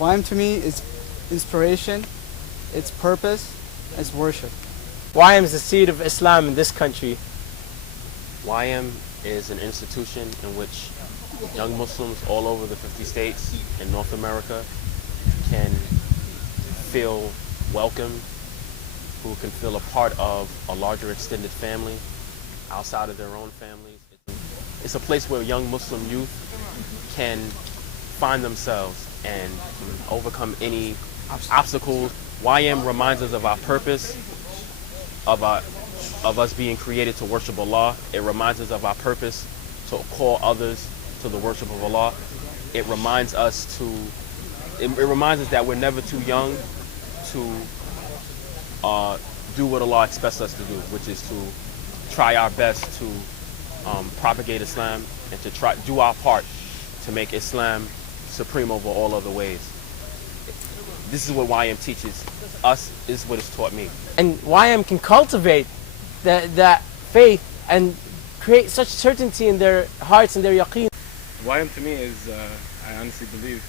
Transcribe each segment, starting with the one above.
YM to me is inspiration, it's purpose, it's worship. YM is the seed of Islam in this country. YM is an institution in which young Muslims all over the 50 states in North America can feel welcome, who can feel a part of a larger extended family outside of their own families. It's a place where young Muslim youth can find themselves and overcome any obstacles. YM reminds us of our purpose, of us being created to worship Allah. It reminds us of our purpose to call others to the worship of Allah. It reminds us that we're never too young to do what Allah expects us to do, which is to try our best to propagate Islam and to try do our part to make Islam supreme over all other ways. This is what YM teaches us, is what it's taught me. And YM can cultivate that faith and create such certainty in their hearts and their yaqeen. YM to me is, I honestly believe,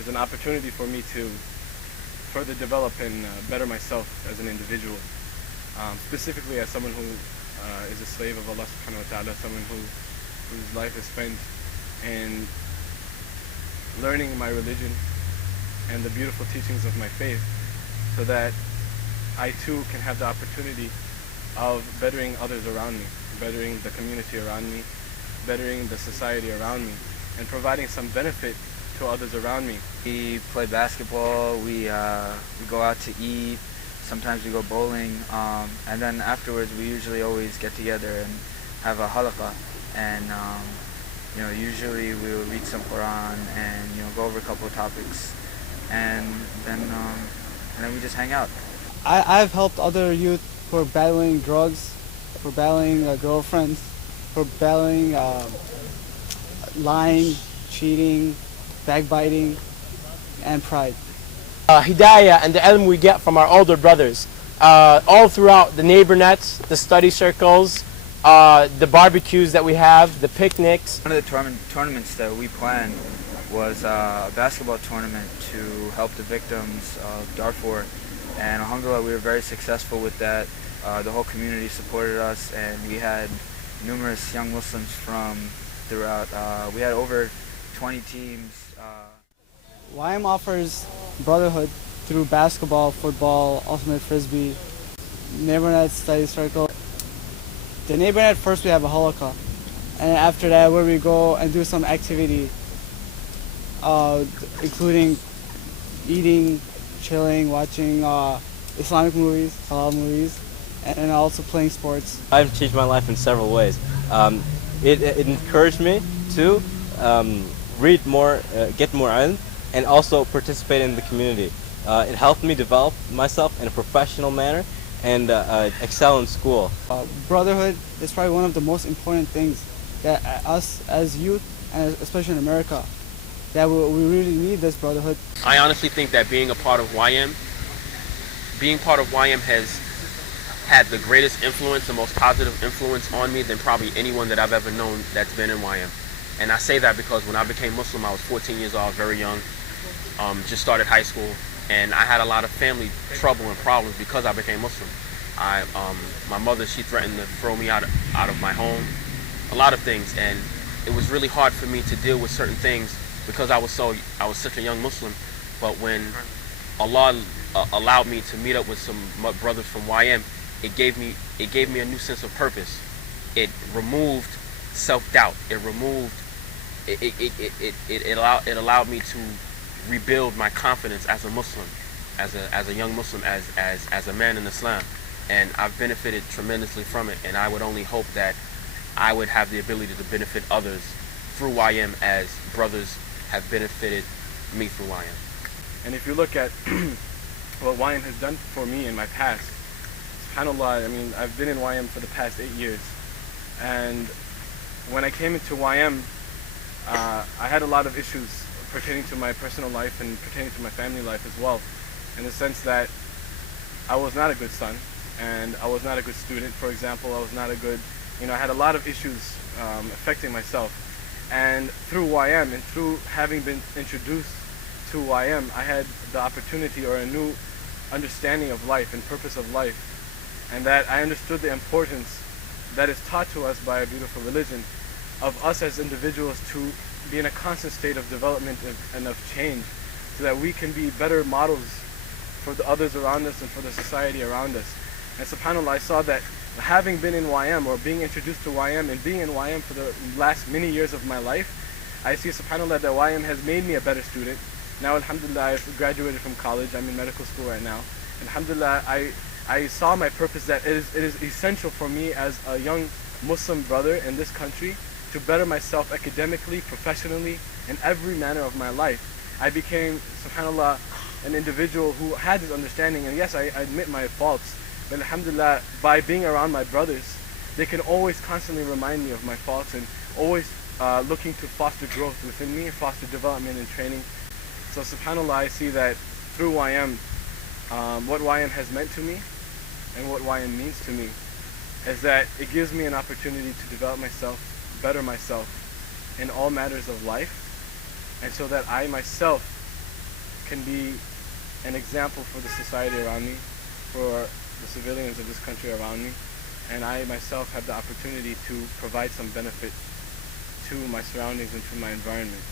is an opportunity for me to further develop and better myself as an individual. Specifically as someone who is a slave of Allah subhanahu wa ta'ala, someone whose life is spent in learning my religion and the beautiful teachings of my faith, so that I too can have the opportunity of bettering others around me, bettering the community around me, bettering the society around me, and providing some benefit to others around me. We play basketball, we go out to eat, sometimes we go bowling, and then afterwards we usually always get together and have a halaqaat, and usually we'll read some Quran and go over a couple of topics, and then we just hang out. I've helped other youth who are battling drugs, who are battling girlfriends, who are battling lying, cheating, backbiting, and pride. Hidayah and the ilm we get from our older brothers, all throughout the NeighborNets, the study circles, the barbecues that we have, the picnics. One of the tournaments that we planned was a basketball tournament to help the victims of Darfur, and alhamdulillah we were very successful with that. The whole community supported us, and we had numerous young Muslims from throughout. We had over 20 teams. YM offers brotherhood through basketball, football, ultimate frisbee, NeighborNet study circle. The NeighborNet, first we have a halaqaat, and after that where we go and do some activity, including eating, chilling, watching Islamic movies, halal movies, and also playing sports. I've changed my life in several ways. It encouraged me to read more, get more ilm, and also participate in the community. It helped me develop myself in a professional manner and excel in school. Brotherhood is probably one of the most important things that us as youth, and especially in America, that we really need this brotherhood. I honestly think that being part of YM has had the greatest influence, the most positive influence on me than probably anyone that I've ever known that's been in YM. And I say that because when I became Muslim, I was 14 years old, very young, just started high school, and I had a lot of family trouble and problems because I became Muslim. My mother, she threatened to throw me out of my home, a lot of things, and it was really hard for me to deal with certain things because I was such a young Muslim. But when Allah allowed me to meet up with some brothers from YM, it gave me a new sense of purpose. It removed self-doubt. It allowed me to rebuild my confidence as a Muslim, as a young Muslim, as a man in Islam, and I've benefited tremendously from it. And I would only hope that I would have the ability to benefit others through YM as brothers have benefited me through YM. And if you look at what YM has done for me in my past, subhanAllah, I mean, I've been in YM for the past 8 years, and when I came into YM, I had a lot of issues pertaining to my personal life and pertaining to my family life as well, in the sense that I was not a good son, and I was not a good student, for example. I was not a good, I had a lot of issues affecting myself. And through YM and through having been introduced to YM, I had the opportunity or a new understanding of life and purpose of life, and that I understood the importance that is taught to us by a beautiful religion of us as individuals to be in a constant state of development and of change, so that we can be better models for the others around us and for the society around us. And subhanAllah, I saw that having been in YM or being introduced to YM and being in YM for the last many years of my life, I see subhanAllah that YM has made me a better student. Now alhamdulillah, I've graduated from college, I'm in medical school right now. Alhamdulillah, I saw my purpose that it is essential for me as a young Muslim brother in this country to better myself academically, professionally, in every manner of my life. I became, subhanAllah, an individual who had this understanding, and yes, I admit my faults, but alhamdulillah, by being around my brothers, they can always constantly remind me of my faults and always looking to foster growth within me, foster development and training. So subhanAllah, I see that through YM, what YM has meant to me and what YM means to me is that it gives me an opportunity to develop myself, better myself in all matters of life, and so that I myself can be an example for the society around me, for the civilians of this country around me, and I myself have the opportunity to provide some benefit to my surroundings and to my environment.